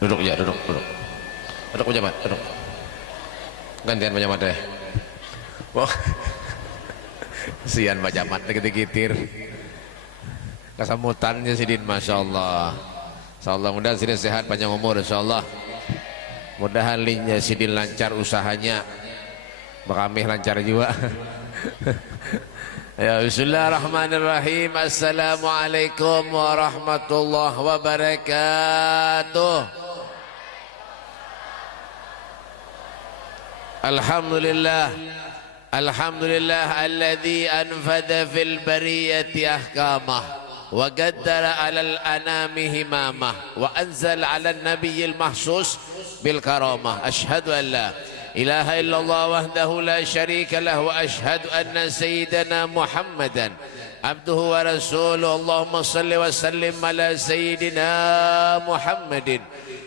Duduk aja, duduk, duduk. Duduk pejabat, duduk. Gantian pejabat deh. Wah, sian pejabat dikit-kitir. Kesamutannya Sidin, masya Allah. Insya Allah mudah Sidin sehat panjang umur, insya Allah. Mudahan linknya Sidin lancar usahanya. Kami lancar juga. Ya, bismillahirrahmanirrahim. Assalamualaikum warahmatullahi wabarakatuh. Alhamdulillah. Alhamdulillah alladzi anfadha fil bariyati ahkamah wa qaddara 'alal anami himamah wa anzala 'alan nabiyyil mahsus bil karamah. Asyhadu an la ilaha illallah wahdahu la syarika lah wa asyhadu anna sayyidana Muhammadan abduhu wa rasuluh. Allahumma salli wa sallim ala sayyidina Muhammadin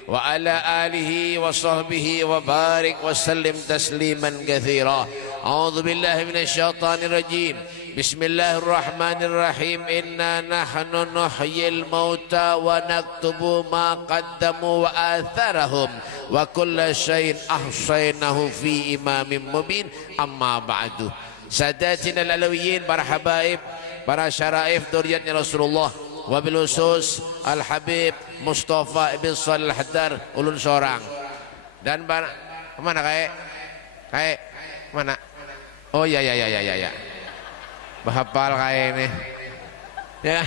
wa ala alihi wa sahbihi wa barik wa sallim tasliman katsira. A'udzu billahi minasyaitonir rajim. Bismillahirrahmanirrahim. Inna nahnu nuhyil mauta wa naktubu ma qaddamu wa atharahum wa kulla syai'in ahsaynahu fi imamin mubin. Amma ba'du. Sadatina al-alawiyyin, para habaib, para syaraif dzurriyyatnya Rasulullah, wabil khusus Al-Habib Mustafa ibn Shalih Al-Haddar ulun sorang. Dan mana kayak mana? Oh ya bahapal kayak ini ya.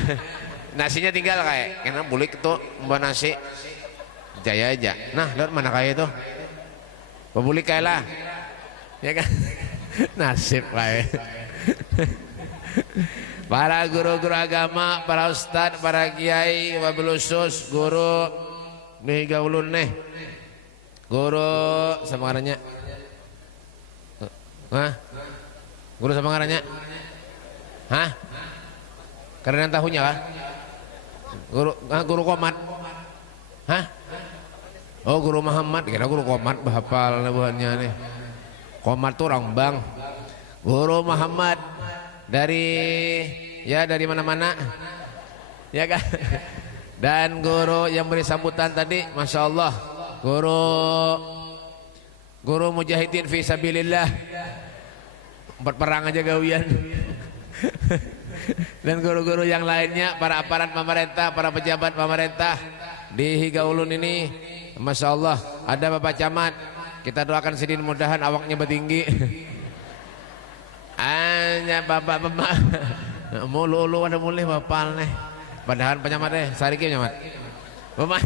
Nasinya tinggal kayak karena bulik itu mbak nasi jaya aja. Nah lihat mana kayak itu bulik kayak lah ya kan. Nasib kayak. Para guru-guru agama, para ustad, para kiai, wabil khusus guru nih gaulun nih, guru sama ngarannya, guru sama ngarannya, karena tahunya kah? Guru Komat, oh guru Muhammad, kira guru Komat bahapal buahnya nih, Komat tuh orang bang, guru Muhammad. Dari mana-mana ya kan. Dan guru yang beri sambutan tadi masya Allah, guru mujahidin fi sabilillah, 4 perang aja gawian. Dan guru-guru yang lainnya, para aparat pemerintah, para pejabat pemerintah di Higaulun ini masya Allah. Ada Bapak Camat, kita doakan Sidin mudahan awaknya bertinggi. Hanya bapak mulu ada mulai bapal nih. Padahal penyamat deh, sariki penyamat. Bapak,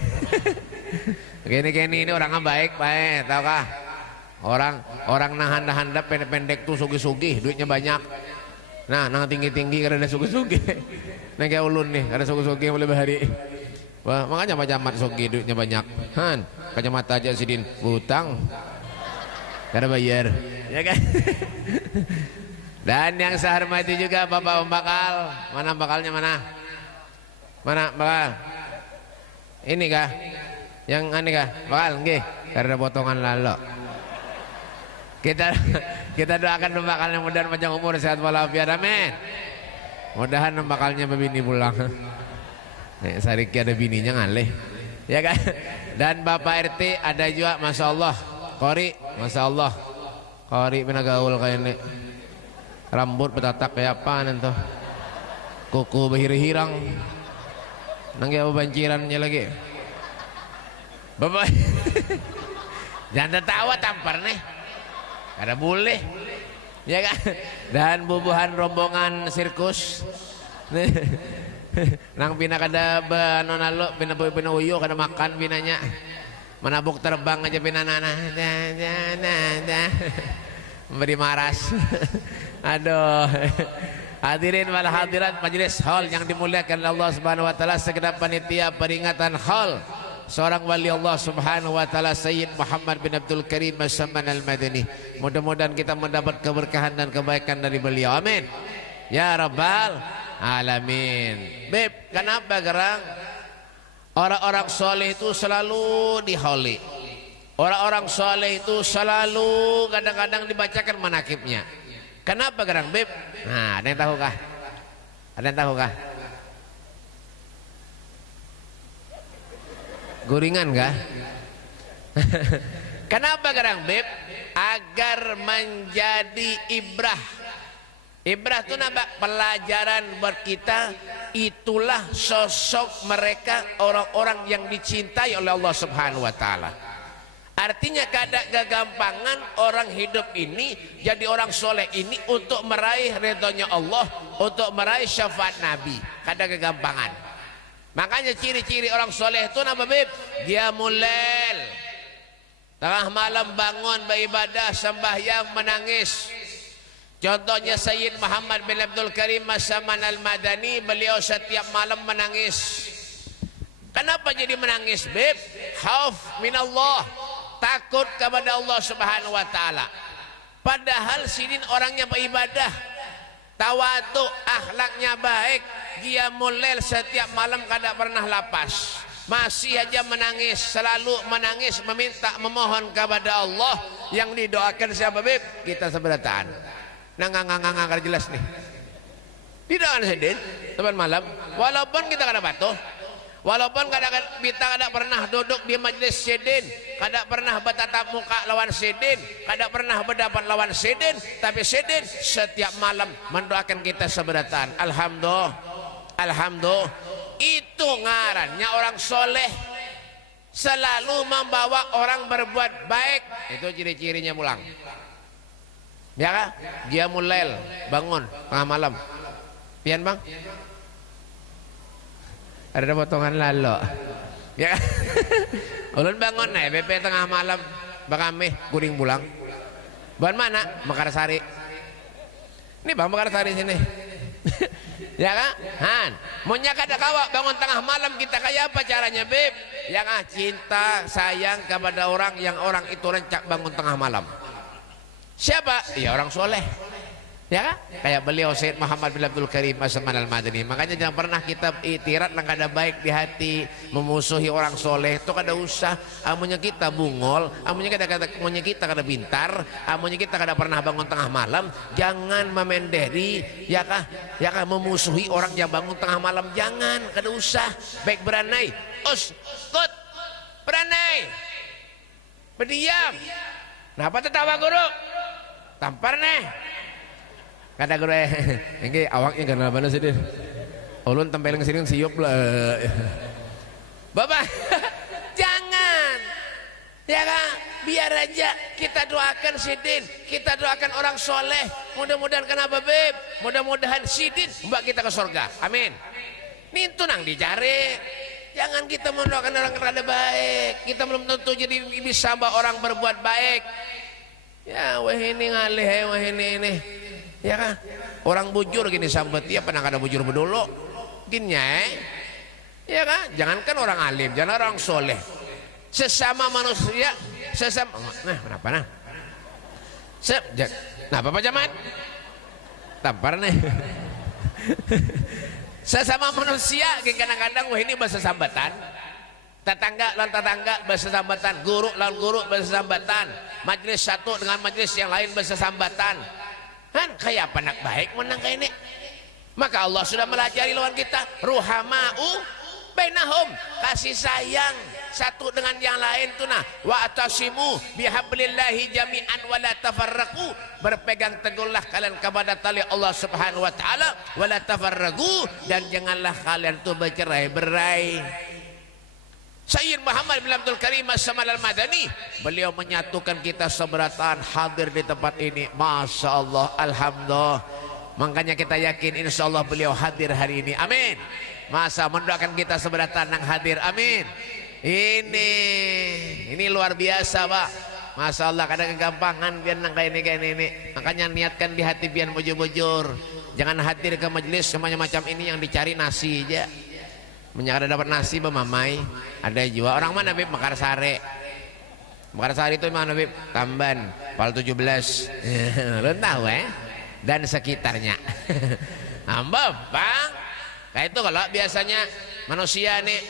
gini ini orangnya baik, tahu kah? Orang nahan pendek tuh sugi-sugi, duitnya banyak. Nah, nang tinggi karena ada sugi-sugi. Nah kayak ulun nih, ada sugi-sugi yang boleh bahari. Wah, makanya penyamat sugi duitnya banyak. Penyamat aja Sidin utang, karena bayar, ya kan? Dan yang saya hormati juga Bapak Pembakal. Mana bakalnya mana? Mana bakal? Ini kah? Yang aneh kah? Bakal nggih, karena potongan lalu. Kita doakan pembakalnya mudah panjang umur, sehat walafiat, amin. Mudahan pembakalnya bini pulang. Nek sariki ada bininya ngalih. Ya kan? Dan Bapak RT ada juga, masya Allah. Qori, masya Allah. Qori penagaul kayak ini. Rambut betatak kayak apa nanti, kuku berhirang, nanggi apa banjirannya lagi, bapak. Jangan tertawa tampar nih, ada boleh, ya kan? Dan bubuhan rombongan sirkus, nang pina kada banonalo, pina uyo kada makan pinanya, menabuk terbang aja pina nana, memberi maras. Aduh. Hadirin wal hadirat majelis hall yang dimuliakan Allah Subhanahu wa taala, segenap panitia peringatan hall seorang wali Allah Subhanahu wa taala Sayyid Muhammad bin Abdul Karim As-Samman Al-Madani. Mudah-mudahan kita mendapat keberkahan dan kebaikan dari beliau. Amin. Ya rabbal alamin. Beb, kenapa gerang? Orang-orang soleh itu selalu diholi. Orang-orang soleh itu selalu kadang-kadang dibacakan manakibnya. Kenapa gerang Beb? Nah, ada yang tahu kah? Ada yang tahu kah? Guringan kah? Kenapa kadang Beb? Agar menjadi ibrah. Ibrah itu nampak pelajaran buat kita. Itulah sosok mereka orang-orang yang dicintai oleh Allah Subhanahu wa taala. Artinya kada kegampangan orang hidup ini jadi orang soleh ini untuk meraih ridhonya Allah, untuk meraih syafaat Nabi. Kada kegampangan. Makanya ciri-ciri orang soleh itu nama Beb, dia mulai tengah malam bangun beribadah, sembahyang, menangis. Contohnya Sayyid Muhammad bin Abdul Karim As-Saman Al-Madani, beliau setiap malam menangis. Kenapa jadi menangis Beb? Khauf minallah, takut kepada Allah Subhanahu wa taala. Padahal sidin orangnya beribadah, tawadu, akhlaknya baik, dia mulai setiap malam kada pernah lapas. Masih aja menangis, selalu menangis, meminta, memohon kepada Allah. Yang didoakan siapa Beb? Kita seberataan. Nggak jelas nih. Didoakan sidin teman malam, walaupun kita kada patuh, walaupun kita kada pernah duduk di majlis sidin, kada pernah bertatap muka lawan sidin, kada pernah berdebat lawan sidin, tapi sidin setiap malam mendoakan kita seberatan. Alhamdulillah, alhamdulillah. Itu ngarannya orang soleh, selalu membawa orang berbuat baik. Itu ciri-cirinya pulang. Ya kan? Dia mulai bangun tengah malam. Pian bang? Ada potongan lalu. Ya. Ulun bangun nih, BP tengah malam, bakame guring pulang. Bahan mana? Mekarsari. Ini bang Mekarsari sini. Ya kan? Han, maunya kada kawa bangun tengah malam kita kayak apa caranya Beb? Ya kan? Cinta, sayang kepada orang yang orang itu rencak bangun tengah malam. Siapa? Ya orang soleh. Ya kan? Kayak beliau Sayyid Muhammad bin Abdul Karim As-Saman Al-Madani. Makanya jangan pernah kita itirat nang kada baik di hati, memusuhi orang soleh. Itu kada usah. Amunya kita bungol, amunya kita kada pintar, amunya kita kada pernah bangun tengah malam. Jangan memenderi, ya kah? Ya kah? Memusuhi orang yang bangun tengah malam. Jangan, kada usah. Baik beranai. Kut, beranai. Berdiam. Kenapa tertawa guru? Tampar nih. Kata guru ini awaknya karena mana sih dia? Ulun tempelin sini siup lah. Bapak, jangan. Ya kan? Biar aja kita doakan sidin, kita doakan orang soleh. Mudah-mudahan kenapa Beb? Mudah-mudahan sidin mbak kita ke surga. Amin. Ini itu nang dicari. Jangan kita mendoakan orang rada baik. Kita belum tentu jadi bisa mbak orang berbuat baik. Ya wah ini ngalih, wah ini. Ya kan? Orang bujur gini sambat dia pernah kada bujur bedolo. Gini ya kan? Jangankan orang alim, jangan orang soleh. Sesama manusia, sesama. Nah, kenapa nah? Nah, Bapak Jamat? Tampar nih. Sesama manusia, kadang-kadang wah ini bahasa sambatan. Tetangga lawan tetangga bahasa sambatan, guru lawan guru bahasa sambatan, majelis satu dengan majelis yang lain bahasa sambatan. Kan kayak apa nak baik menang kayak ini. Maka Allah sudah melajari lawan kita, ruhamau bainahum, kasih sayang satu dengan yang lain tuh nah. Wa atasimu bihablillahi jami'an wa la tafarraqu, berpegang teguhlah kalian kepada tali Allah Subhanahu wa taala, wa la tafarraqu, dan janganlah kalian tuh bercerai-berai. Sayyid Muhammad bin Abdul Karim As-Saman Al-Madani, beliau menyatukan kita seberatan hadir di tempat ini. Masya Allah, alhamdulillah. Makanya kita yakin insya Allah beliau hadir hari ini. Amin. Masa mendoakan kita seberatan yang hadir. Amin. Ini luar biasa Pak. Masya Allah, kadang kegampangan biar nang kayak ini. Makanya niatkan di hati biar bujur-bujur. Jangan hadir ke majelis semuanya macam ini yang dicari nasi aja. Menyakada dapat nasi bemamai. Ada juga orang mana Bib? Mekarsari. Mekarsari itu mana Bib? Tamban, Pal 17. Lo tahu dan sekitarnya. Nambah Bang. Kayak itu kalau biasanya manusia nih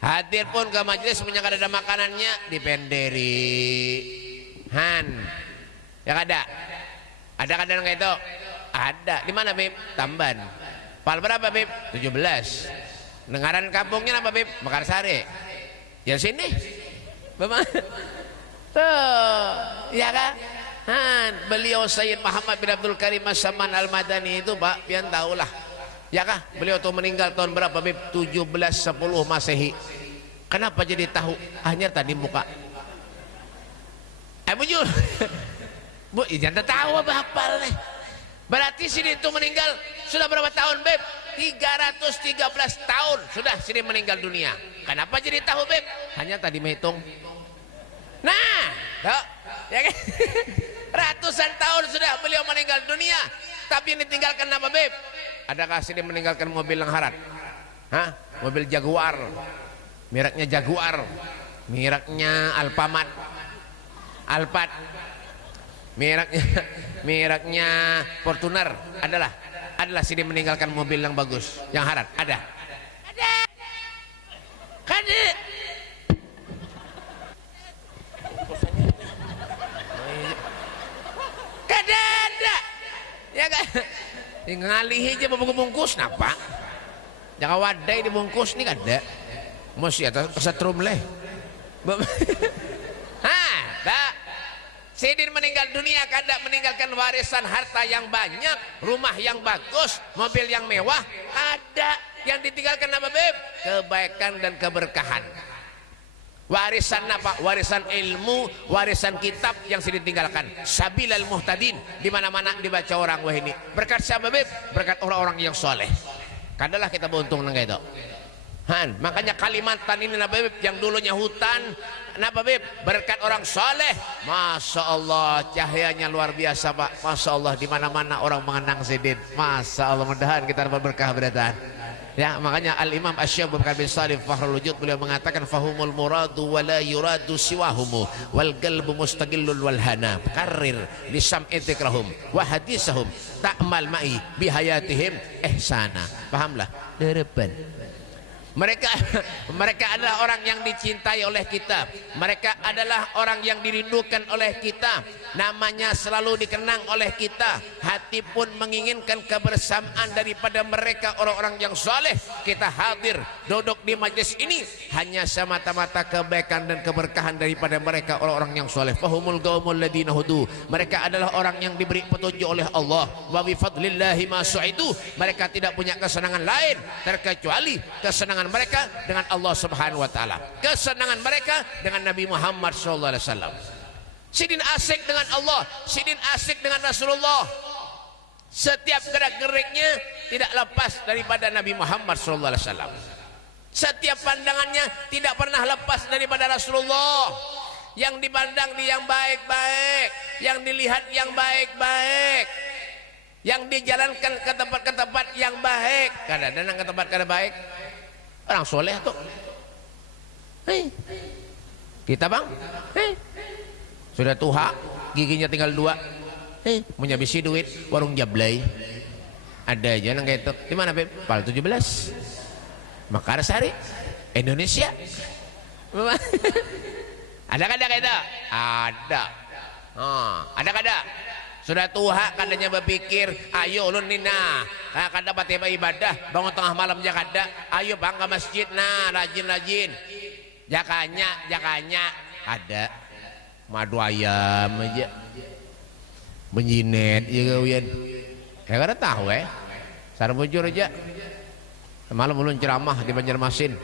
hadir pun ke majelis menyakada ada makanannya dipenderi. Han. Ya kada? Ada kadang kayak itu? Ada. Di mana Bib? Tamban. Pal berapa Bib? 17. Dengaran kampungnya apa Bib? Mekarsari. Ya sini. Bapak. Tuh, ya kan? Beliau Sayyid Muhammad bin Abdul Karim As-Saman Al-Madani itu Pak, pian tahulah. Ya kah? Beliau tuh meninggal tahun berapa? 1710 Masehi. Kenapa jadi tahu? Hanya tadi muka. Bujur. Bu, jangan tahu apa hafal nih. Berarti sini itu meninggal sudah berapa tahun, Beb? 313 tahun sudah sini meninggal dunia. Kenapa jadi tahu, Beb? Hanya tadi menghitung. Nah, toh, ya kan? Ratusan tahun sudah beliau meninggal dunia, tapi yang ditinggalkan apa, Beb? Adakah sini meninggalkan mobil yang harat? Hah? Mobil Jaguar, mereknya Jaguar, mereknya Alphard, mereknya Fortuner. Adalah sini meninggalkan mobil yang bagus, yang harat. Ada. Kade. Kada. Ya kan? Ngalihi aja bungkus napa? Jangan wadai dibungkus nih kada. Mesti atas setrum leh. Tak. Sidin meninggal dunia kada meninggalkan warisan harta yang banyak, rumah yang bagus, mobil yang mewah. Ada yang ditinggalkan apa, Beb? Kebaikan dan keberkahan. Warisan apa? Warisan ilmu, warisan kitab yang sudah ditinggalkan. Sabilal muhtadin, di mana-mana dibaca orang wah ini. Berkat siapa, Beb? Berkat orang-orang yang soleh. Kadalah kita beruntung nang itu. Makanya Kalimantan ini napa, Beb, yang dulunya hutan, napa, Beb? Berkat orang soleh. Masya Allah, cahayanya luar biasa, Pak. Masya Allah, di mana-mana orang mengenang Sidin. Masya Allah, mudah-mudahan kita dapat berkah beratan. Ya, makanya Al-Imam Asy-Syaikh Bakar bin Shalih Fakhrul Wujud beliau mengatakan fahumul muradu wa la yuradu siwahumu wal qalbu mustaqillul wal hana karir li sam'i dzikrahum wa hadisahum ta'mal ma'i bihayatihim ihsana. Pahamlah? Derepan. Mereka adalah orang yang dicintai oleh kita. Mereka adalah orang yang dirindukan oleh kita. Namanya selalu dikenang oleh kita. Hati pun menginginkan kebersamaan daripada mereka orang-orang yang soleh. Kita hadir duduk di majlis ini hanya semata-mata kebaikan dan keberkahan daripada mereka orang-orang yang soleh. Fahumul qaumul ladina hudu. Mereka adalah orang yang diberi petunjuk oleh Allah. Wa bi fadlillahi ma su'idu. Mereka tidak punya kesenangan lain terkecuali kesenangan mereka dengan Allah Subhanahu wa taala. Kesenangan mereka dengan Nabi Muhammad sallallahu alaihi wasallam. Sidin asik dengan Allah, Sidin asik dengan Rasulullah. Setiap gerak-geriknya tidak lepas daripada Nabi Muhammad sallallahu alaihi wasallam. Setiap pandangannya tidak pernah lepas daripada Rasulullah. Yang dipandang di yang baik-baik, yang dilihat yang baik-baik, yang dijalankan ke tempat-tempat yang baik. Kadang-kadang ke tempat kada baik. Orang soleh tuh. Kita bang, sudah tua, giginya tinggal 2. Punya bisi duit, warung jablay. Ada aja nang kayak itu. Di mana, Beb? Pal 17. Makassar, Indonesia. Ada kada kita? Ada. Ada kada? Sudah tua kadanya berpikir, ayo ulun nina kada baca ibadah bangun tengah malam jakada, ayo bang ke masjid nah rajin-rajin jakanya ada madu ayam aja menjinet ya kawian ya kada tahu sarang bujur aja malam ulun ceramah di Banjarmasin,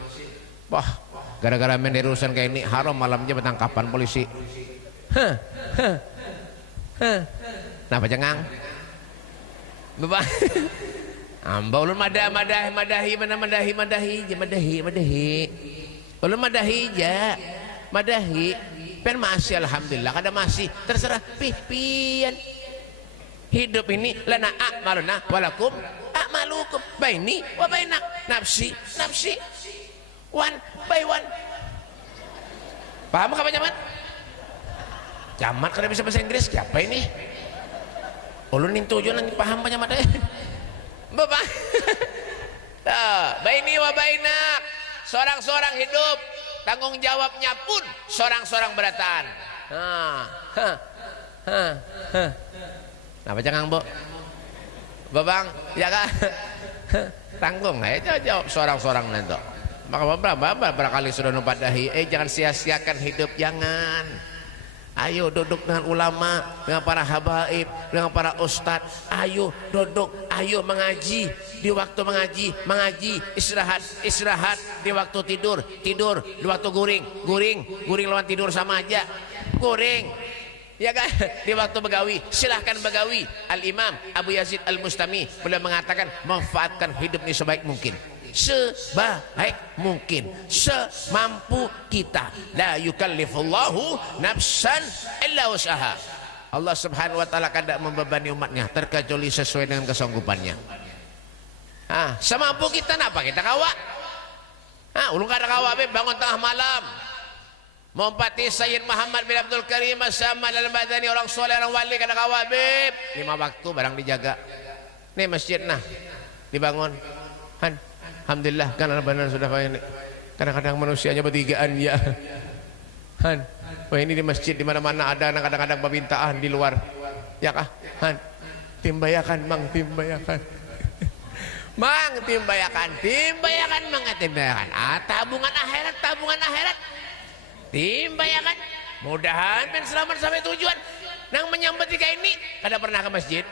wah gara-gara main urusan kayak ini haram malamnya bertangkapan polisi. Napa jangang? Bapak. Amba ulun madahi ulun madahi ja. Madahi. Pen masih alhamdulillah kada masih terserah pian. Hidup ini lana a'maluna walakum a'malukum baini wa bainak nafsi one by one. Paham apa zaman? Jamat kada bisa bahasa Inggris siapa ini? Ulun ning tujuan nang paham banyak mata. Bapak. Baini wa bainak. Seorang-seorang hidup, tanggung jawabnya pun seorang-seorang berataan. Napa jangan, Bu? Babang, ya kan? Tanggung aja jawab seorang-seorang nanti. Maka barangkali sudah nubadahi, jangan sia-siakan hidup, jangan. Ayo duduk dengan ulama, dengan para habaib, dengan para ustadz. Ayo duduk, ayo mengaji. Di waktu mengaji, istirahat. Di waktu tidur, di waktu guring lawan tidur sama aja. Guring, ya kan? Di waktu begawi, silahkan begawi. Al-Imam Abu Yazid Al-Bustami beliau mengatakan, manfaatkan hidup ini sebaik mungkin, sebaik mungkin, semampu kita. La yukallifullahu nafsan illa wus'aha. Allah Subhanahu wa taala tidak membebani umatnya terkecuali sesuai dengan kesanggupannya. Semampu kita, napa kita kawa? Ulun kada kawa bangun tengah malam Mumpati Sayyid Muhammad bin Abdul Karim As-Samad Al-Madani, orang soleh, orang wali, kada kawa beb. 5 waktu barang dijaga. Nih masjid nah dibangun. Alhamdulillah kan benar sudah kayak ini. Kadang-kadang manusianya bertigaan ya. Wah ini di masjid di mana-mana ada kadang-kadang permintaan di luar. Ya kah? Timbayakan mang, timbayakan. Mang timbayakan, mang timbayakan. Tabungan akhirat. Timbayakan. Mudahan men selamat sampai tujuan. Nang menyambut tiga ini kada pernah ke masjid.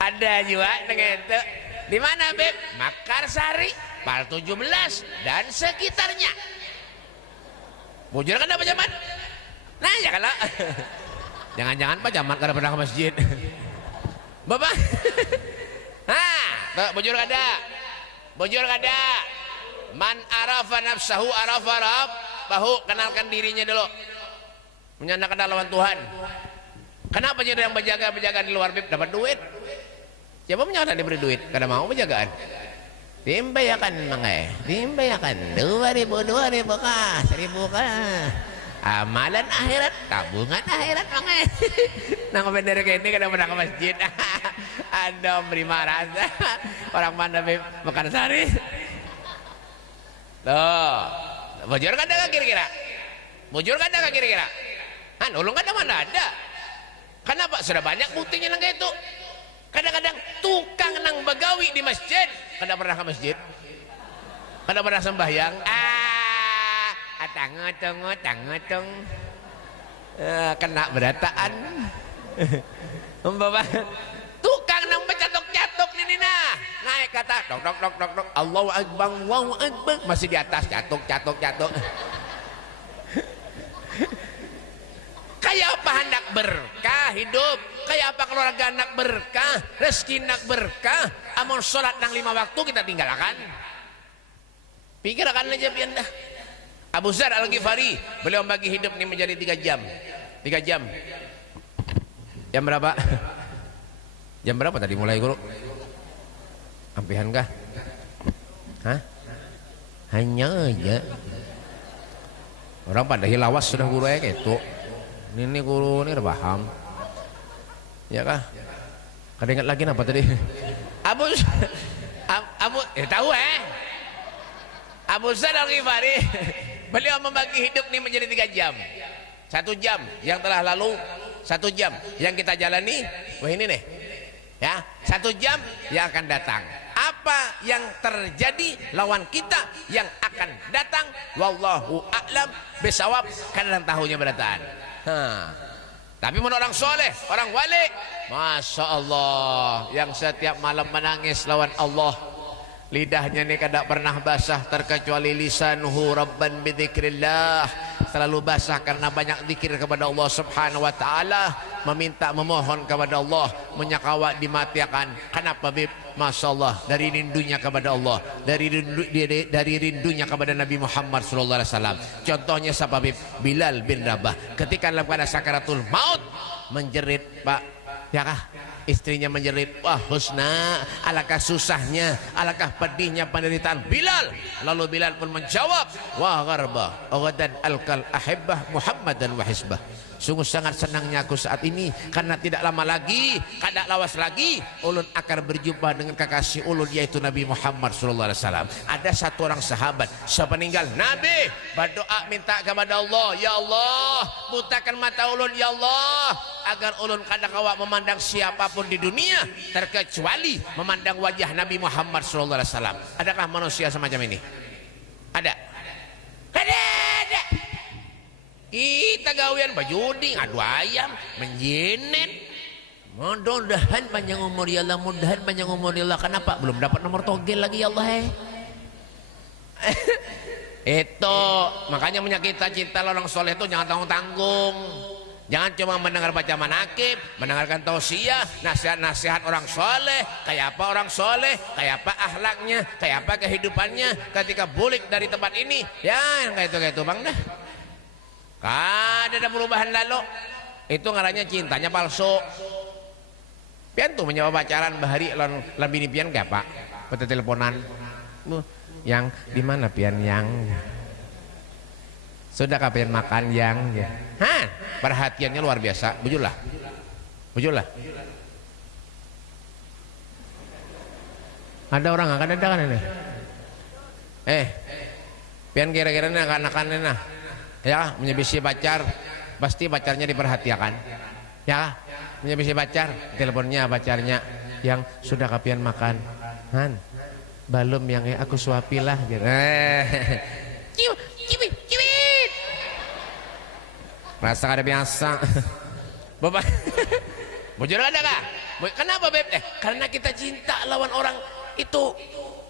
Ada juga dengan itu. Di mana beb? Makarsari, Pal 17 dan sekitarnya. Bujur kan apa zaman? Nah ya kalau jangan-jangan Pak Jamat kada pernah ke masjid. Bapak. Bujur kada. Man arafa nafsahu arafa rabbahu, kenalkan dirinya dulu. Menyandarkan lawan Tuhan. Kenapa jadi yang berjaga di luar beb dapat duit? Siapa menyangka diberi duit? Kada mau penjagaan. Timbayakan mangai, timbayakan 2.000 kah, 1.000 kah. Amalan akhirat, tabungan akhirat mangai. Nang bener kayak ini kada pernah ke masjid. Ada beri marah. Orang mana makan sari? Loh, bujur kada kah kira-kira? Ulung kada mana ada? Kenapa? Sudah banyak buktinya nang kayak itu. Kadang-kadang tukang nang begawi di masjid kada pernah ke masjid, kada pernah sembahyang. Tangotong kena berataan. Bapak tukang nang bercatok-catok nih nah naik kata dok Allahu Akbar masih di atas catok. Kayak apa hendak berkah hidup, kayak apa keluarga anak berkah, rezeki anak berkah. Amun sholat nang 5 waktu kita tinggalkan. Pikirkan aja pian dah. Abu Dzar Al-Ghifari beliau bagi hidup ini menjadi 3 jam. 3 jam. Jam berapa? Jam berapa tadi mulai guru? Ampihan kah? Hanya aja. Orang pada hilawas sudah guru ya kayak itu. Ini guru ini udah paham. Ya kah? Kada ingat lagi apa tadi? Abu tahu Abu Dzar Al-Ghifari beliau membagi hidup ini menjadi 3 jam. 1 jam yang telah lalu, 1 jam yang kita jalani. Wah ini nih. Ya, 1 jam yang akan datang. Apa yang terjadi lawan kita yang akan datang, wallahu a'lam bisawab, kadang tahunya berataan. Tapi menurut orang soleh, orang wali, Masya Allah, yang setiap malam menangis lawan Allah, lidahnya ini kada pernah basah terkecuali lisanuhu rabban bidzikrillah, selalu basah karena banyak zikir kepada Allah Subhanahu wa taala, memohon kepada Allah, menyakawa dimatiakan. Kenapa bib? Masya Allah, dari rindunya kepada Allah, dari rindunya kepada Nabi Muhammad SAW. Contohnya siapa bib? Bilal bin Rabah ketika dalam keadaan sakaratul maut menjerit, Pak, ya kah? Istrinya menjerit, wah husna, alangkah susahnya, alangkah pedihnya penderitaan Bilal. Lalu Bilal pun menjawab, wah gharba, ghadan alkal ahibbah Muhammadan wa hisbah. Sungguh sangat senangnya aku saat ini karena tidak lama lagi, kada lawas lagi ulun akan berjumpa dengan kekasih ulun yaitu Nabi Muhammad sallallahu alaihi wasallam. Ada satu orang sahabat sepeninggal Nabi berdoa minta kepada Allah, ya Allah, butakan mata ulun ya Allah agar ulun kada kawa memandang siapapun di dunia terkecuali memandang wajah Nabi Muhammad sallallahu alaihi wasallam. Adakah manusia semacam ini? Ada? Ada. Kita gawian bajudi, ngadu ayam, menjenet. Mudah-mudahan panjang umur ya Allah, mudahan panjang umur ya Allah. Kenapa? Belum dapat nomor togel lagi ya Allah. Itu makanya punya cinta orang soleh itu jangan tanggung-tanggung. Jangan cuma mendengar baca manakib, mendengarkan tausiah, nasihat-nasihat orang soleh, kayak apa orang soleh, kayak apa akhlaknya, kayak apa kehidupannya ketika bulik dari tempat ini. Ya yang kayak itu bang dah. Ada perubahan lalu. Itu ngarannya cintanya palsu. Pian tuh menjawab pacaran bahari lan bini pian gak pak? Pada teleponan. Yang di mana pian yang? Sudah kapan makan yang? Hah? Perhatiannya luar biasa. Bujurlah. Ada orang akan ada kan ini? Pian kira-kira nih anak-anak nah. Ya, menyebisi pacar, pasti pacarnya diperhatikan. Ya, menyebisi pacar, teleponnya pacarnya yang sudah kapian makan. Han, belum yang aku suapilah gitu. Cibit. Rasa kada biasa. Bapak. Bujur ada kah? Kenapa beb? Karena kita cinta lawan orang itu.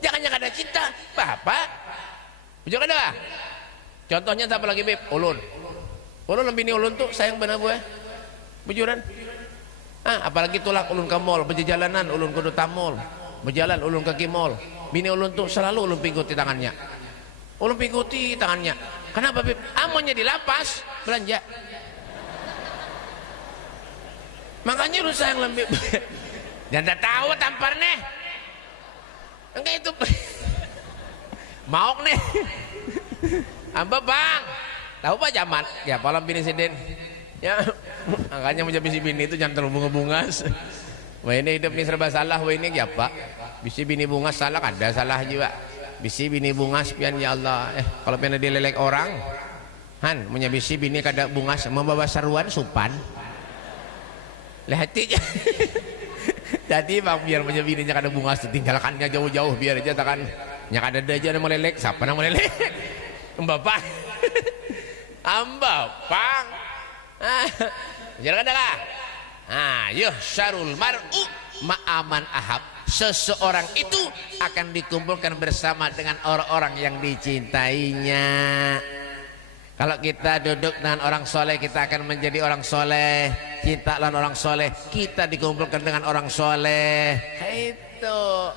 Jangan ada cinta, Bapak. Bujur ada kah? Contohnya siapa lagi beb? Ulun bini ulun tuh sayang benar gue. Bujuran. Apalagi tulak ulun ke mall, berjalanan ulun kudu tamol, berjalan ulun ke mall. Bini ulun tuh selalu ulun pingguti tangannya. Kenapa beb? Amonnya di lapas belanja. Makanya ulun sayang lembib. Jangan tahu tampar nih. Enggak itu. Maok nih. Amba bang, tahu pak zaman? Ya malam bini siden. Ya, makanya menjadi si bini itu jangan terlalu bunga-bungas. Wah ini hidup ini serba salah. Wah ini ya pak. Bisi bini bungas salah ada salah juga. Bisi bini bungas pian ya Allah. Kalau pian dilelek orang, han punya bisi bini kada bungas membawa seruan supan. Lihati. Jadi bang biar punya bininya kada bungas tinggalkannya jauh-jauh biar aja takkan nya kada ada aja melelek. Siapa yang melelek? Bapak Ambapang jangan ada lah. Syarul mar'u ma'aman ahab. Seseorang itu akan dikumpulkan bersama dengan orang-orang yang dicintainya. Kalau kita duduk dengan orang soleh, kita akan menjadi orang soleh. Cinta lawan orang soleh, kita dikumpulkan dengan orang soleh. Itu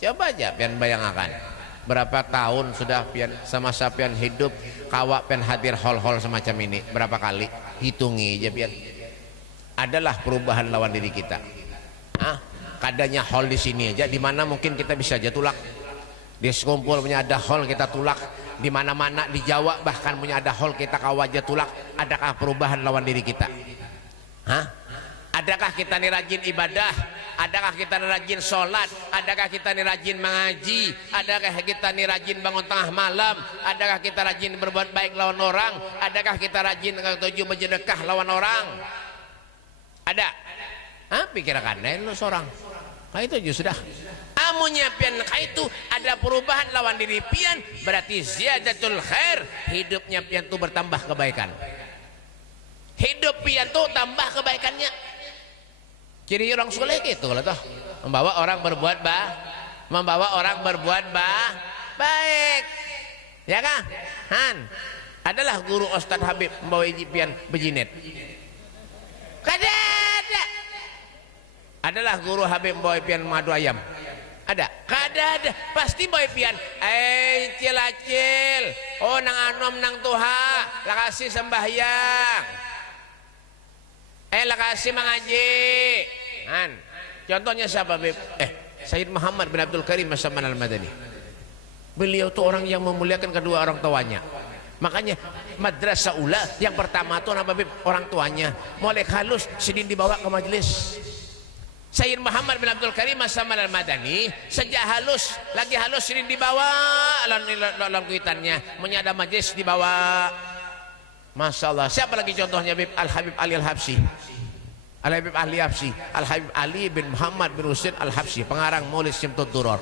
coba aja pian bayangkan. Berapa tahun sudah pian sama pian hidup kawak pian hadir hol-hol semacam ini berapa kali hitungi aja pian. Adalah perubahan lawan diri kita. Kadanya hol di sini aja, di mana mungkin kita bisa aja tulak. Di sekumpul punya ada hol kita tulak, di mana-mana di Jawa bahkan punya ada hol kita kawak aja tulak. Adakah perubahan lawan diri kita? Adakah kita nih rajin ibadah? Adakah kita nih rajin sholat? Adakah kita nih rajin mengaji? Adakah kita nih rajin bangun tengah malam? Adakah kita rajin berbuat baik lawan orang? Adakah kita rajin tujuh bersedekah lawan orang? Ada? Pikirkan lu seorang. Itu aja sudah. Amunya pian itu ada perubahan lawan diri pian, berarti ziyadatul khair, hidupnya pian tuh bertambah kebaikan. Hidup pian tuh tambah kebaikannya. Ciri orang soleh gitu lah toh, membawa orang berbuat baik, ya kan? Han, adalah guru Ustadz Habib membawa pian bejinet. Kada ada. Adalah guru Habib membawa pian madu ayam. Ada? Kada ada. Pasti bawa pian. Cil-acil. Oh nang anom nang tuha, lakasi sembahyang. Lakasi mengaji. Contohnya siapa beb? Sayyid Muhammad bin Abdul Karim As-Saman Al-Madani. Beliau tuh orang yang memuliakan kedua orang tuanya. Makanya madrasah ula yang pertama tuh apa Bib? Orang tuanya mulai halus sidin dibawa ke majelis. Sayyid Muhammad bin Abdul Karim As-Samal Al-Madani sejak halus lagi halus sidin dibawa dalam kuitannya menyada majelis dibawa. Masya Allah. Siapa lagi contohnya Bib? Al-Habib Ali Al-Habsyi, Al-Habib Ali Habsyi, Al-Habib Ali bin Muhammad bin Husain Al-Habsyi, pengarang Maulid Syamtud Duror.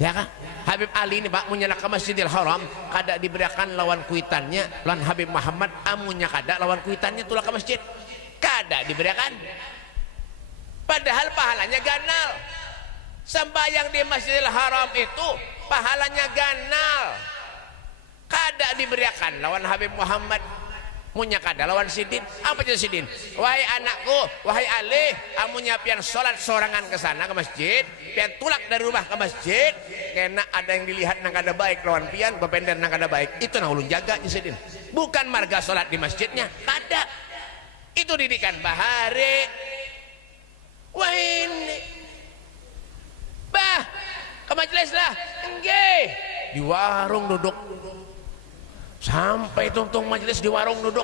Ya kan? Habib Ali ini Pak menyalak ke Masjidil Haram kada diberikan lawan kuitannya lawan Habib Muhammad amunya kada lawan kuitannya tulak ke masjid kada diberikan, padahal pahalanya ganal. Sembahyang di Masjidil Haram itu pahalanya ganal, kada diberikan lawan Habib Muhammad munya kada lawan sidin. Apa itu sidin? Wahai anakku, wahai Ali, amunya pian sholat sorangan ke sana ke masjid, pian tulak dari rumah ke masjid, kena ada yang dilihat nang kada baik lawan pian, bepender nang kada baik. Itu nang ulun jaga sidin. Bukan marga sholat di masjidnya, kada. Itu didikan bahare. Wah ini, bah, ke majelis lah, enggak. Di warung duduk. Sampai tungtung majelis di warung duduk.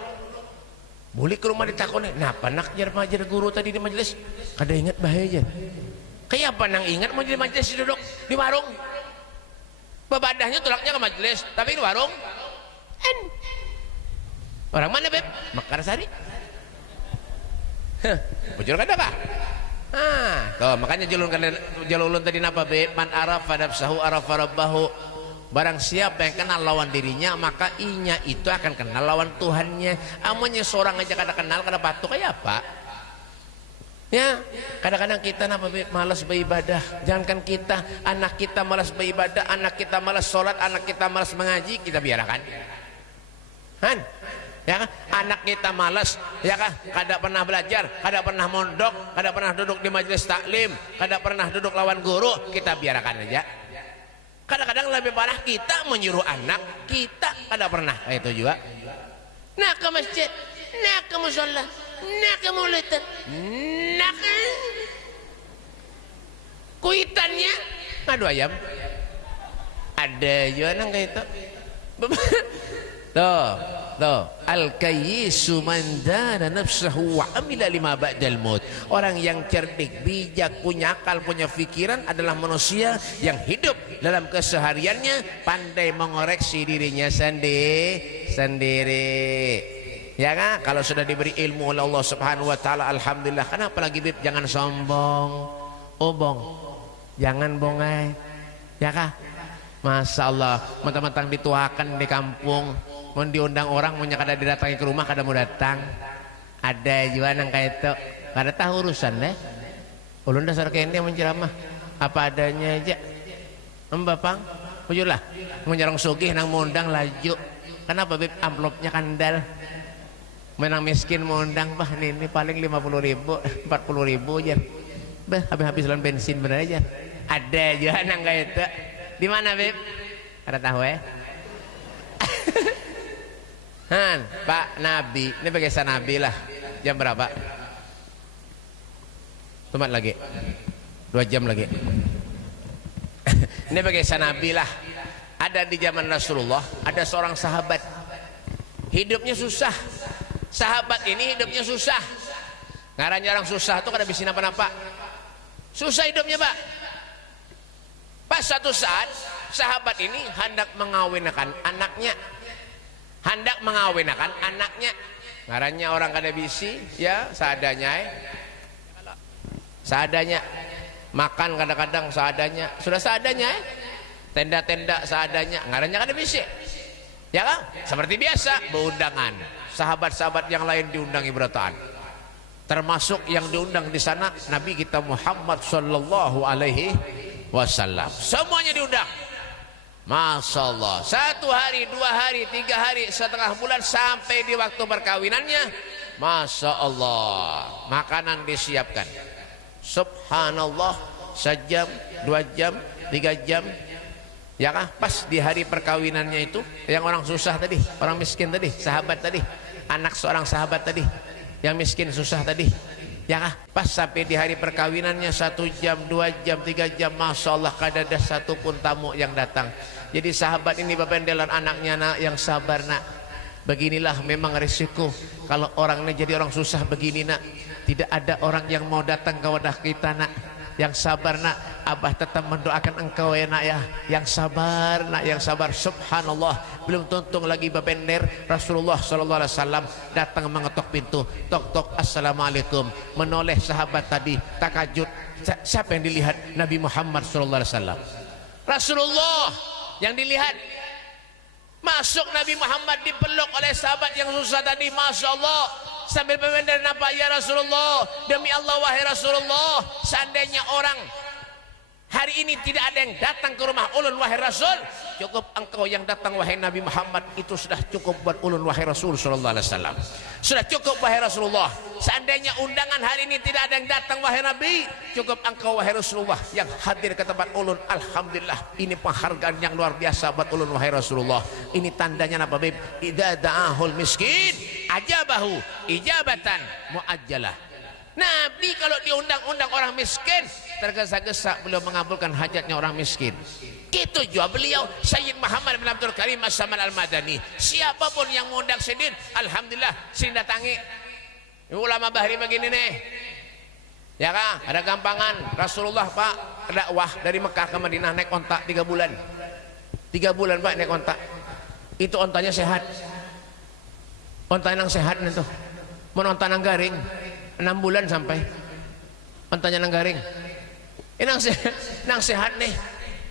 Boleh ke rumah ditakoni, "Napa nak jar guru tadi di majelis?" Kada ingat bahaya. Kayak apa nang ingat mau jadi majelis duduk di warung? Babadahnya tulaknya ke majelis, tapi di warung. Orang mana Beb? Mekarsari. Bujur kada kah? Tuh makanya jalulun tadi napa Beb? Man arafa nafsahu arafa rabbahu. Barang siapa yang kenal lawan dirinya maka inya itu akan kenal lawan Tuhannya. Amunnya seorang aja kada kenal kada patuh kayak apa? Ya, kadang-kadang kita malas beribadah. Jangankan kita, anak kita malas beribadah, anak kita malas sholat, anak kita malas mengaji, kita biarkan. Han? Ya kan? Anak kita malas, ya kan? Kada pernah belajar, kada pernah mondok, kada pernah duduk di majelis taklim, kada pernah duduk lawan guru, kita biarkan aja. Kadang-kadang lebih parah kita menyuruh anak kita kada pernah itu juga. Nak ke masjid, nak ke musola, nak ke maulidan, nak kuitannya ngadu ayam. Ada juga nang kayak itu. Tuh, al-kayyisu man dana nafsahu wa amila lima ba'dal maut. Orang yang cerdik, bijak, punya akal, punya pikiran adalah manusia yang hidup dalam kesehariannya pandai mengoreksi dirinya sendiri. Ya kan? Kalau sudah diberi ilmu oleh Allah Subhanahu wa taala, alhamdulillah. Kenapa lagi Bib? Jangan sombong. Obong. Jangan bongai. Ya kah? Masya Allah, mentang-mentang dituakan di kampung, mau diundang orang, mau kada didatangi ke rumah, kada mau datang. Ada juga nang kayak itu, kada tahu urusan deh. Ulun dasar kene menceramah apa adanya aja. Mbapang, ujulah, mau nyarong sugih nang mau undang laju. Kenapa Bib? Amplopnya kandal. Menang miskin mau undang, bah ini paling 50.000, 40.000 aja. Bah habis-habis lawan bensin bener aja. Ada juga nang kayak itu. Di mana Bib? Ada tahu ya? Han, Pak Nabi, ini bagaimana Nabi lah. Jam berapa? Tumat lagi. 2 jam lagi. Ini bagaimana Nabi lah. Ada di zaman Rasulullah, ada seorang sahabat. Hidupnya susah. Sahabat ini hidupnya susah. Ngarannya orang susah tuh kada bisa napa-napa. Susah hidupnya, Pak. Pas suatu saat sahabat ini hendak mengawinkan anaknya, ngarannya orang kada bisi ya seadanya seadanya, makan kadang-kadang seadanya, sudah seadanya tenda-tenda seadanya, ngarannya kada bisi ya kan, seperti biasa beundangan, sahabat-sahabat yang lain diundangi berataan, termasuk yang diundang di sana Nabi kita Muhammad sallallahu alaihi wasallam, semuanya diundang. Masya Allah, 1 hari, 2 hari, 3 hari, setengah bulan sampai di waktu perkawinannya, Masya Allah, makanan disiapkan. Subhanallah, 1 jam, 2 jam, 3 jam, ya kah? Pas di hari perkawinannya itu, yang orang susah tadi, orang miskin tadi, sahabat tadi, anak seorang sahabat tadi, yang miskin susah tadi, Ya kah? Pas sampai di hari perkawinannya 1 jam, 2 jam, 3 jam, Masya Allah kada ada satu pun tamu yang datang. Jadi sahabat ini bependelan anaknya, nak yang sabar nak. Beginilah memang risiko kalau orangnya jadi orang susah begini nak. Tidak ada orang yang mau datang ke wadah kita nak. Yang sabar nak. Abah tetap mendoakan engkau ya nak ya. Yang sabar nak, yang sabar. Subhanallah, belum tuntung lagi bapender Rasulullah SAW datang mengetok pintu. Tok tok, assalamualaikum. Menoleh sahabat tadi takajud. Siapa yang dilihat? Nabi Muhammad SAW. Rasulullah yang dilihat. Masuk Nabi Muhammad dipeluk oleh sahabat yang susah tadi. Masya Allah, sambil bapender nampak, ya Rasulullah, demi Allah wahai Rasulullah, seandainya orang hari ini tidak ada yang datang ke rumah ulun wahai Rasul, cukup engkau yang datang wahai Nabi Muhammad, itu sudah cukup buat ulun wahai Rasul sallallahu alaihi wasallam. Sudah cukup wahai Rasulullah. Seandainya undangan hari ini tidak ada yang datang wahai Nabi, cukup engkau wahai Rasulullah yang hadir ke tempat ulun. Alhamdulillah, ini penghargaan yang luar biasa buat ulun wahai Rasulullah. Ini tandanya apa beb? Idza da'ahul miskin ajabahu ijabatan muajjalah. Nabi kalau diundang-undang orang miskin, tergesa-gesa beliau mengabulkan hajatnya orang miskin. Gitu juga beliau Sayyid Muhammad bin Abdul Karim As-Saman Al-Madani. Siapapun yang mengundang Sidin, alhamdulillah Sidin datangi. Ulama bahri begini nih, ya kan? Ada gampangan. Rasulullah pak dakwah dari Mekah ke Madinah naik onta 3 bulan. 3 bulan pak naik onta. Itu ontanya sehat. Onta yang sehat itu. Menonton yang garing 6 bulan sampai ontanya nang garing. Ini nang sehat nih.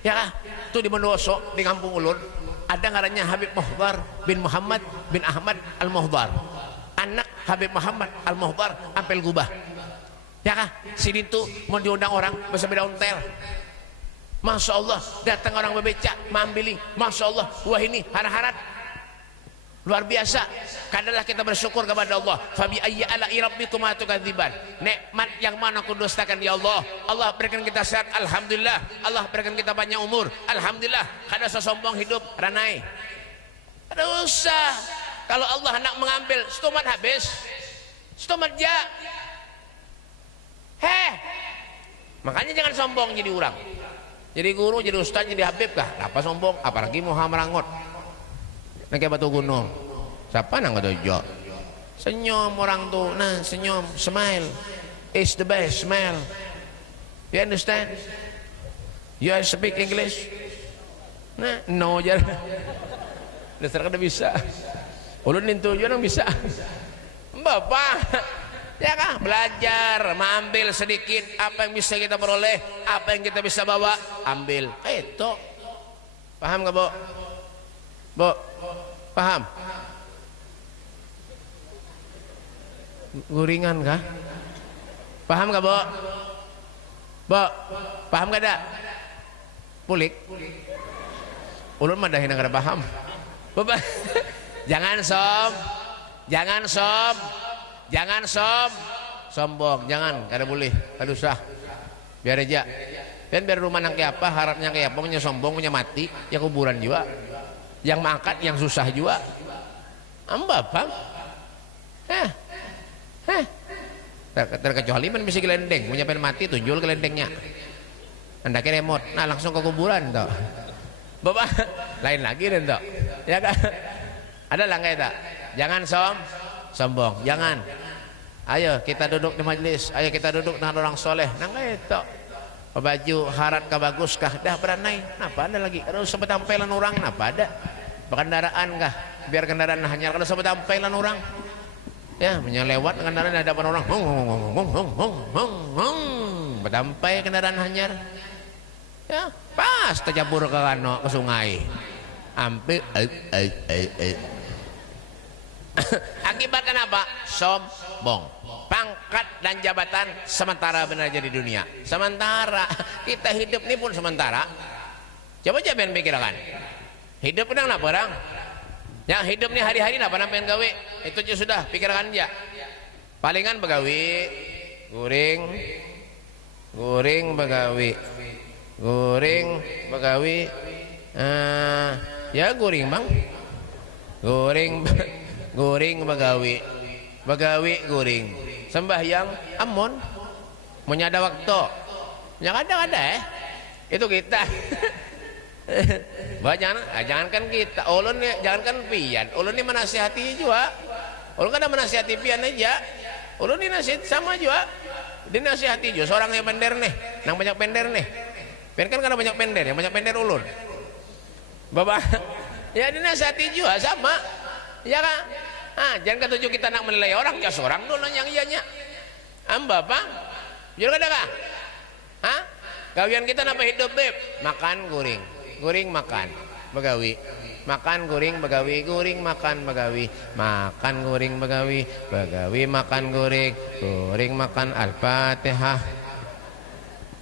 Ya kah? Itu di Bondowoso di kampung ulun ada ngarannya Habib Muhdar bin Muhammad bin Ahmad Al-Muhdar. Anak Habib Muhammad Al-Muhdar Ampel Gubah. Ya kah? Sidin tuh mau diundang orang bersepeda ontel. Masya Allah, datang orang bebeca mambili. Masya Allah, wah ini harat-harat luar biasa. Kadalah kita bersyukur kepada Allah. Fabi ayyi ala'i rabbikuma tukadziban. Nikmat yang mana aku dustakan ya Allah. Allah berikan kita sehat, alhamdulillah. Allah berikan kita banyak umur, alhamdulillah. Kada sosombong hidup ranai. Ada usah. Kalau Allah nak mengambil stomat habis, stomat ja. Makanya jangan sombong jadi orang. Jadi guru, jadi ustaz, jadi habib kah? Apa sombong? Apalagi mau merangot. Nah kayak batu gunung. Siapa nang dojo? Senyum orang tuh. Nah senyum, smile is the best. Smile. You understand? You speak English? Nah, no jar. Dasar kada bisa. Ulun nintu juga nang bisa. Bapak, ya kah? Belajar, mengambil sedikit apa yang bisa kita peroleh, apa yang kita bisa bawa, ambil. Itu. Paham gak, Bo? Bo, paham? Guringan kah? Paham gak, Bo? Bo, paham gak dak? Pulik. Ulun mah dahin kada paham. Bapak, jangan sombong, jangan, kada boleh, kada usah. Biar aja. Biar rumah nang kayak apa, harapnya kayak apa, punya sombong, punya mati, ya kuburan juga. Yang mangkat, yang susah juga. Amba bang. Terkecuali man mesti gelendeng, punya pen mati tunjul gelendengnya. Anda ke remote, nah langsung ke kuburan toh. Bapak, lain lagi deh toh. Ya kan? Ada lah kayak tak? Jangan sombong, jangan. Ayo kita duduk di majelis, ayo kita duduk dengan orang soleh. Nang itu. Baju harat kah bagus kah? Dah beranai. Napa ada lagi? Kalau sempat tampilan orang, napa ada? Kendaraan kah? Biar kendaraan hanya kalau sempat tampilan orang. Ya, menyelewat kendaraan ada hadapan orang. Bertampai kendaraan hanyar. Ya, pas terjabur ke kano ke sungai. Hampir akibatkan apa? Sombong. Pangkat dan jabatan sementara benar jadi dunia. Sementara kita hidup ini pun sementara. Coba jangan pikirkan. Hidup pedang apa orang? Yang hidup ini hari-hari apa namanya gawe? Itu aja sudah pikirkan aja. Palingan begawi, guring begawi, ya guring bang, guring begawi, guring. sembahyang amun menyada waktu yang ada itu kita jangankan kita ulun nih, jangankan pian ulun ini menasihati juga ulun kan menasihati pian aja ulun ini nasihat sama juga dinasihati juga seorang yang pender nih nang banyak pender nih pian kan karena banyak pender yang banyak pender ulun bapak ya dinasihati juga sama ya kan jangan ketujuh kita nak menilai orang ya seorang dulu yang iyanya bapak jujur ada kah gawian kita napa hidup beb makan guring makan begawi makan guring begawi guring makan begawi makan guring begawi begawi makan guring makan al-fatihah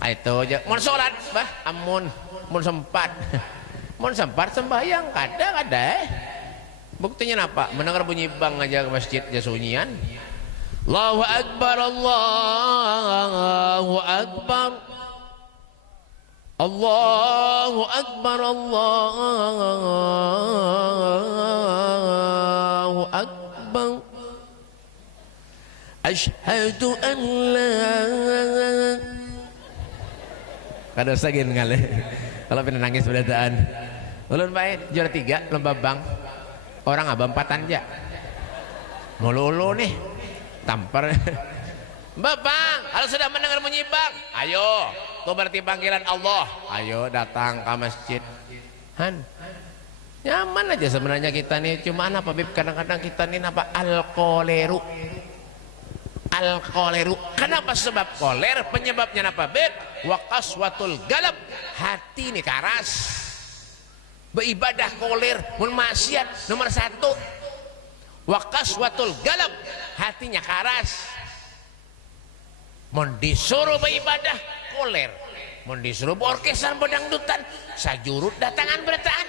itu aja mun sholat bah amun mun sempat sembahyang kada buktinya apa mendengar bunyi bang aja ke masjid aja sunyian Allahu Akbar Allahu Akbar Allahu Akbar Allahu Akbar Asyhadu an la kada sagin ngale kalau pernah nangis berataan ulun bae juara 3 lomba bang orang empatan aja melulu nih tampar Bapak kalau sudah mendengar bunyi bang ayo itu berarti panggilan Allah ayo datang ke masjid nyaman aja sebenarnya kita nih cuma apa bib kadang-kadang kita nih apa alkoleru kenapa sebab koler penyebabnya apa bib waqaswatul galab hati nih karas beribadah koler mun maksiat nomor 1 waqaswatul galab hatinya karas mun disuruh beribadah koler mun disuruh orkesan pedangdutan sajurut datangan berataan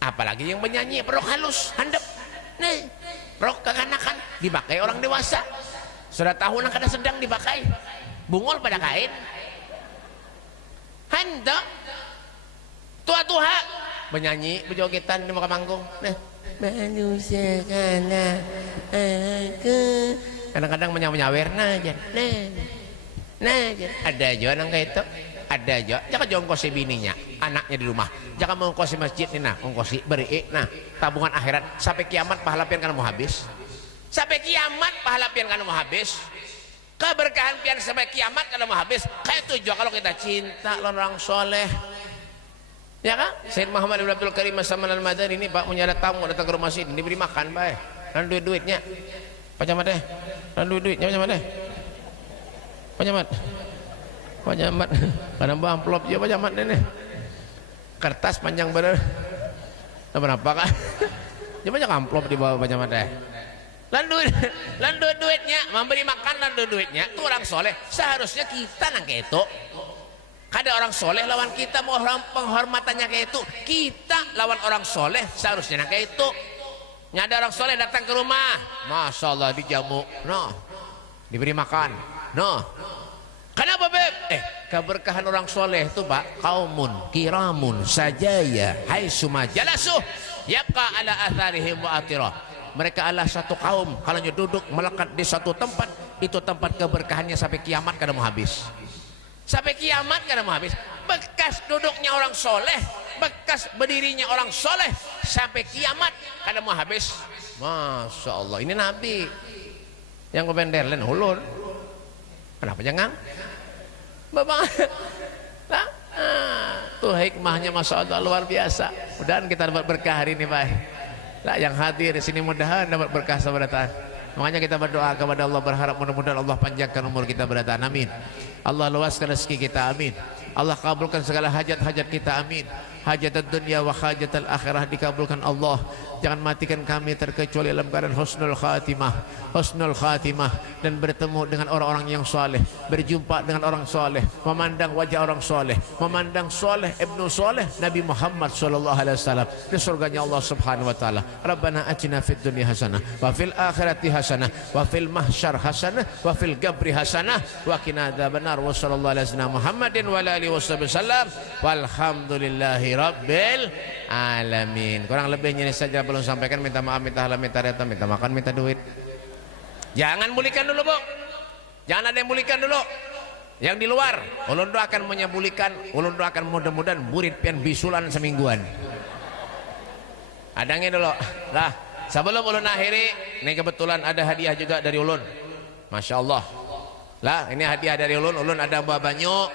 apalagi yang menyanyi rok halus handap nih rok kekanakan dipakai orang dewasa sudah tahunan kada sedang dipakai bungol pada kain handap tua-tua menyanyi bejogetan di muka panggung manusia karena aku kadang-kadang menyawer aja ada aja nang kayak itu ada aja jangan jongkosi bininya anaknya di rumah jangan mengongkosi masjid nih nah ongkosi beri nah tabungan akhirat sampai kiamat pahala pian kan mau habis sampai kiamat pahala pian kan mau habis keberkahan pian sampai kiamat kan mau habis kayak itu juga kalau kita cinta orang soleh ya kan Sayyid Muhammad bin Abdul Karim As-Saman Al-Madani ini pak punya ada tamu datang ke rumah sini diberi makan baik dan duit-duitnya Pak Camat dan duit-duitnya Pak Camat pada bawa amplop juga Pak Camat ini kertas panjang bener berapa kan dia banyak amplop di bawah Pak Camat dan duitnya memberi makan dan duitnya itu orang soleh seharusnya kita nang kayak itu ada orang soleh lawan kita mau penghormatannya kayak itu kita lawan orang soleh seharusnya nang kayak itu ada orang soleh datang ke rumah Masya Allah dijamu diberi makan kenapa beb keberkahan orang soleh itu pak kaumun kiramun sajaya hai sumajalasu yabqa ala atharihim wa atirah mereka adalah satu kaum kalau duduk melekat di satu tempat itu tempat keberkahannya sampai kiamat kada mau habis sampai kiamat kada mau habis bekas duduknya orang soleh bekas berdirinya orang soleh sampai kiamat kada mau habis Masya Allah ini Nabi yang kebenderlen ulun kenapa jangan bapak tuh hikmahnya Masya Allah luar biasa mudahan kita dapat berkah hari ini Pak yang hadir di sini mudahan dapat berkah sabarataan makanya kita berdoa kepada Allah berharap mudah-mudahan Allah panjangkan umur kita berataan amin Allah luaskan rezeki kita amin Allah kabulkan segala hajat-hajat kita amin hajat dunia wa hajat akhirah dikabulkan Allah jangan matikan kami terkecuali dalam keadaan husnul khatimah dan bertemu dengan orang-orang yang soleh berjumpa dengan orang soleh memandang wajah orang soleh memandang soleh ibnu soleh Nabi Muhammad sallallahu alaihi wasallam di surganya Allah subhanahu wa ta'ala Rabbana atina fid dunya hasanah wa fil akhirati hasanah wa fil mahsyar hasanah wa fil qabri hasanah wa qina adzabannar wa sallallahu alaihi wasallam Muhammadin wa alihi wasallam walhamdulillahi rabbil alamin kurang lebihnya ini saja belum sampaikan minta maaf minta halam minta reta minta makan minta duit Jangan bulikan dulu, Bu. Jangan ada yang bulikan dulu. Yang di luar, ulun doakan menyabulikan, ulun doakan mudah-mudahan burit pian bisulan semingguan. Adangnya dulu. Lah, sebelum ulun akhiri, ini kebetulan ada hadiah juga dari ulun. Masya Allah. Lah, ini hadiah dari ulun. Ulun ada buah banyu.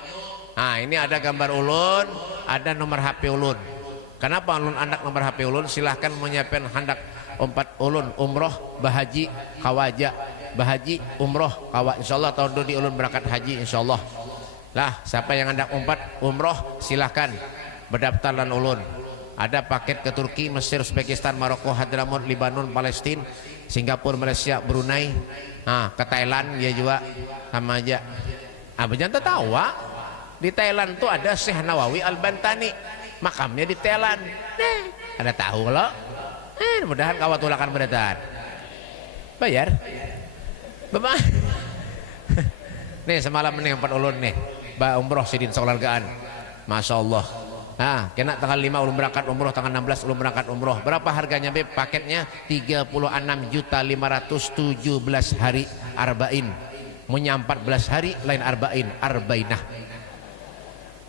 Nah, ini ada gambar ulun, ada nomor HP ulun. Kenapa ulun anak nomor HP ulun? Silahkan menyiapkan hendak umpat ulun umroh, bahaji, kawaja. Bahaji, umroh, kawa, insyaallah tahun ini ulun berangkat haji insyaallah. Lah, siapa yang hendak umpat umroh silahkan berdaftar dan ulun. Ada paket ke Turki, Mesir, Uzbekistan, Maroko, Hadramaut, Libanon, Palestina, Singapura, Malaysia, Brunei, ke Thailand ya juga sama aja. Jangan tahu, di Thailand tuh ada Syekh Nawawi Al-Bantani, makamnya di Thailand. Ada tahu lo? Mudahan kawat tulakan beretan. Bayar. Bapak. Nih semalam nih 4 ulun nih, umroh sidin sekeluargaan. Masya Allah. Nah, kena tanggal 5 ulun berangkat umroh, tanggal 16 ulun berangkat umroh. Berapa harganya, Beb? Paketnya 36.517 hari arba'in. Munya 14 hari lain arba'in, arba'inah.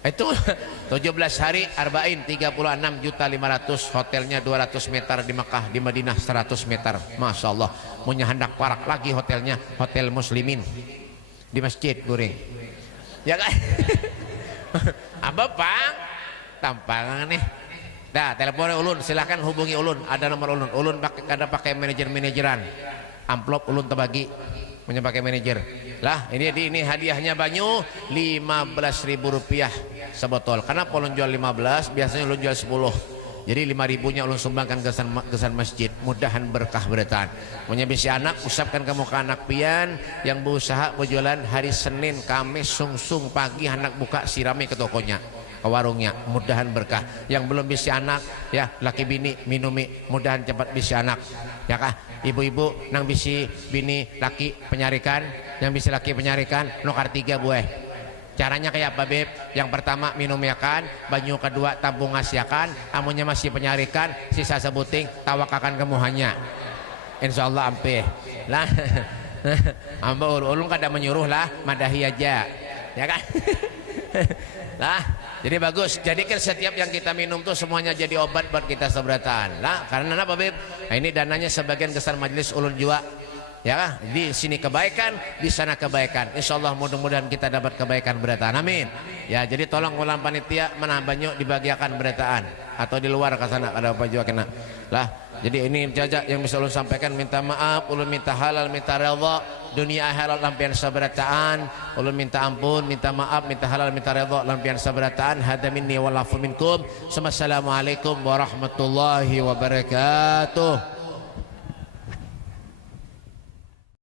Itu 17 hari arba'in, 36.500, hotelnya 200 meter di Mekah, di Madinah 100 meter. Masya Allah. Punya hendak parak lagi hotelnya, hotel muslimin di masjid goreng. Ya kan? Apa pang? Tampang nih. Dah, teleponnya ulun, silahkan hubungi ulun. Ada nomor ulun. Ulun ada pakai manajeran. Amplop ulun terbagi, punya pakai manajer. Lah, ini hadiahnya banyu 15.000 rupiah sebotol. Karena ulun jual 15, biasanya ulun jual 10. Jadi 5.000-nya ulun sumbangkan kesan masjid. Mudahan berkah beratan. Punya bisi anak, usapkan kamu ke anak pian yang berusaha berjualan hari Senin, Kamis, sungsung pagi anak buka sirami ke tokonya, ke warungnya. Mudahan berkah. Yang belum bisi anak, ya laki bini minumi, mudahan cepat bisi anak. Ya kah? Ibu-ibu nang bisi bini laki penyarikan, yang bisi laki penyarikan nukar 3 buah. Caranya kayak apa, Beb? Yang pertama minum yakan, banyu kedua tabung ngasiakan, amunnya masih penyarikan, sisa sebuting tawakakan kemuhannya. Insyaallah ampe. Lah, amba ulun kada menyuruh lah, madahi aja. Ya kan? Lah, jadi bagus. Jadikan setiap yang kita minum tuh semuanya jadi obat buat kita seberatan. Lah, karena apa, Beb? Nah, ini dananya sebagian besar majelis ulun juga. Ya, di sini kebaikan, di sana kebaikan. Insyaallah mudah-mudahan kita dapat kebaikan berataan. Amin. Ya, jadi tolong ulang panitia menambahnya dibagiakan berataan atau di luar ke sana ada apa juga kena. Lah, jadi ini saja yang bisa ulun sampaikan. Minta maaf, ulun minta halal, minta redha, dunia akhirat lampian sabarataan. Ulun minta ampun, minta maaf, minta halal, minta redha lampian sabarataan. Hada minni wal afu minkum. Wassalamualaikum warahmatullahi wabarakatuh.